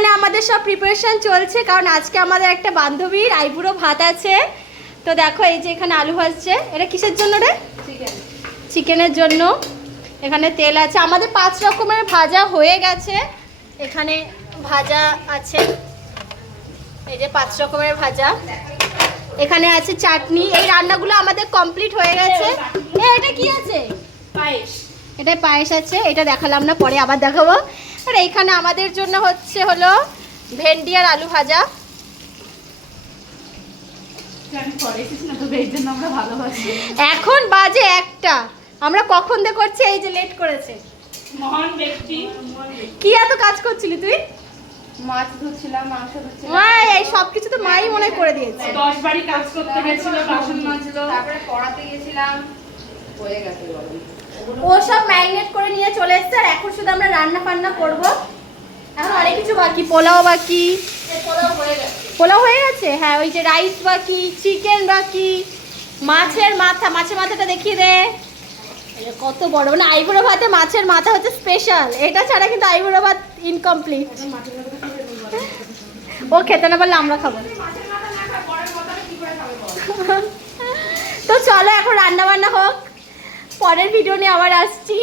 এখানে আমাদের সব প্রিপারেশন চলছে, কারণ আজকে আমাদের একটা বান্ধবীর আইবুড়ো ভাত আছে। তো দেখো এই যে এখানে আলু ভাজছে, এটা কিসের জন্য রে? চিকেনের জন্য। এখানে তেল আছে, আমাদের 5 রকমের ভাজা হয়ে গেছে। এখানে ভাজা আছে, এই যে 5 রকমের ভাজা। এখানে আছে চাটনি। এই রান্নাগুলো আমাদের কমপ্লিট হয়ে গেছে। এটা কি আছে? পায়েস। এটা পায়েস আছে, এটা দেখালাম না, পরে আবার দেখাবো। আর এইখানে আমাদের জন্য হলো ভেন্ডি আর আলু ভাজা। এখন বাজে 1টা, আমরা কখন দিয়ে করছি, এই যে লেট করেছে। মহান ব্যক্তি। কি এত কাজ করছিলি তুই? মাছ ধুচ্ছিলাম, মাংস ধুচ্ছিলাম। এই সব কিছু তো মাই মনে করে দিয়েছে। 10 বাড়ি কাজ করতে গেছিল, বাসন মাজলো, তারপরে পড়াতে গেছিলাম, হয়ে গেছে। ও সব ম্যারিনেট করে নিয়ে চলে এসেছে, আর এখন শুধু আমরা রান্না বান্না করব। এখন অনেক কিছু বাকি, পোলাও বাকি। পোলাও হয়ে গেছে, হ্যাঁ। ওই যে রাইস বাকি, চিকেন বাকি, মাছের মাথাটা দেখিয়ে দে। কত বড়, মানে আইবুড়ো ভাতে মাছের মাথা হচ্ছে স্পেশাল। এটা ছাড়া কিন্তু আইবুড়ো ভাত ইনকমপ্লিট। ও খেতে না পারলে আমরা খাবো। তো চলো এখন রান্না বান্না হোক, পরের ভিডিও নিয়ে আবার আসছি।